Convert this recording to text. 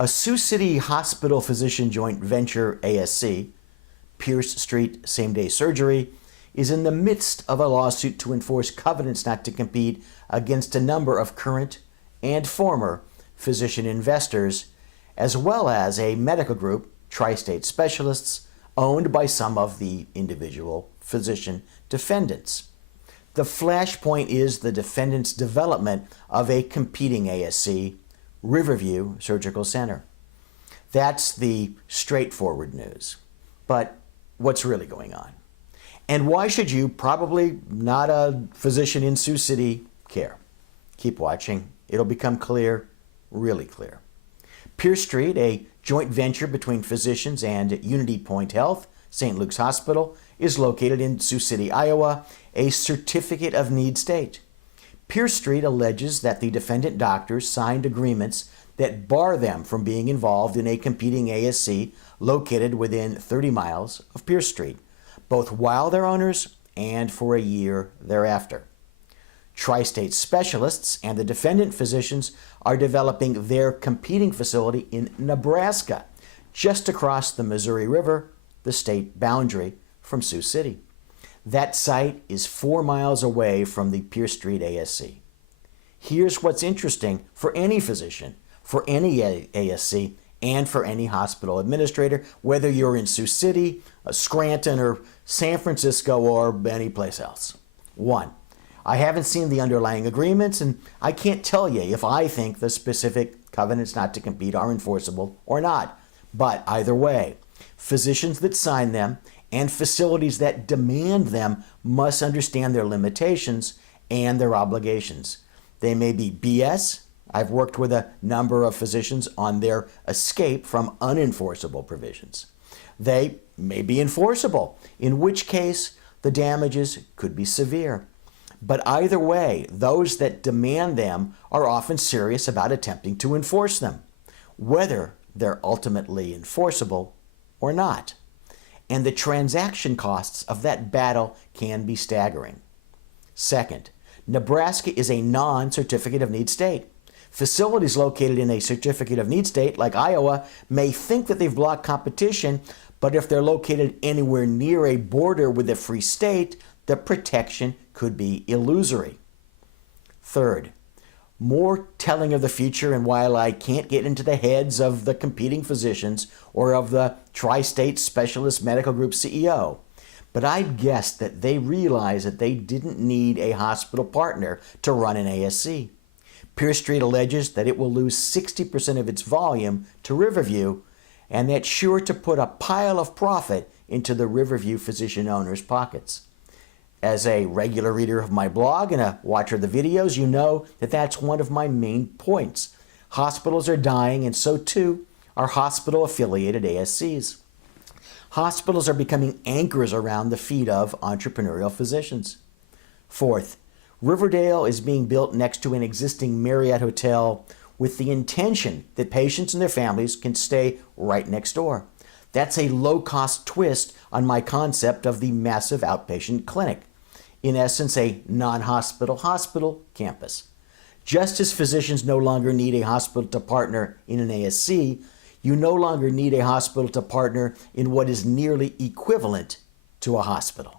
A Sioux City hospital physician joint venture, ASC, Pierce Street Same-Day Surgery, is in the midst of a lawsuit to enforce covenants not to compete against a number of current and former physician investors, as well as a medical group, Tri-State Specialists, owned by some of the individual physician defendants. The flashpoint is the defendant's development of a competing ASC, Riverview Surgical Center. That's the straightforward news. But what's really going on? And why should you, probably not a physician in Sioux City, care? Keep watching. It'll become clear, really clear. Pierce Street, a joint venture between physicians and Unity Point Health, St. Luke's Hospital, is located in Sioux City, Iowa, a certificate of need state. Pierce Street alleges that the defendant doctors signed agreements that bar them from being involved in a competing ASC located within 30 miles of Pierce Street, both while they're owners and for a year thereafter. Tri-State Specialists and the defendant physicians are developing their competing facility in Nebraska, just across the Missouri River, the state boundary from Sioux City. That site is 4 miles away from the Pierce Street ASC. Here's what's interesting for any physician, for any ASC, and for any hospital administrator, whether you're in Sioux City, Scranton, or San Francisco, or any place else. 1, I haven't seen the underlying agreements, and I can't tell you if I think the specific covenants not to compete are enforceable or not. But either way, physicians that sign them and facilities that demand them must understand their limitations and their obligations. They may be BS. I've worked with a number of physicians on their escape from unenforceable provisions. They may be enforceable, in which case the damages could be severe. But either way, those that demand them are often serious about attempting to enforce them, whether they're ultimately enforceable or not. And the transaction costs of that battle can be staggering. Second, Nebraska is a non-certificate of need state. Facilities located in a certificate of need state, like Iowa, may think that they've blocked competition, but if they're located anywhere near a border with a free state, the protection could be illusory. Third, more telling of the future, and while I can't get into the heads of the competing physicians or of the Tri-State Specialist Medical Group CEO, but I'd guess that they realized that they didn't need a hospital partner to run an ASC. Pierce Street alleges that it will lose 60% of its volume to Riverview, and that's sure to put a pile of profit into the Riverview physician owners' pockets. As a regular reader of my blog and a watcher of the videos, you know that that's one of my main points. Hospitals are dying, and so too are hospital-affiliated ASCs. Hospitals are becoming anchors around the feet of entrepreneurial physicians. Fourth, Riverdale is being built next to an existing Marriott hotel with the intention that patients and their families can stay right next door. That's a low-cost twist on my concept of the massive outpatient clinic. In essence, a non-hospital hospital campus. Just as physicians no longer need a hospital to partner in an ASC, you no longer need a hospital to partner in what is nearly equivalent to a hospital.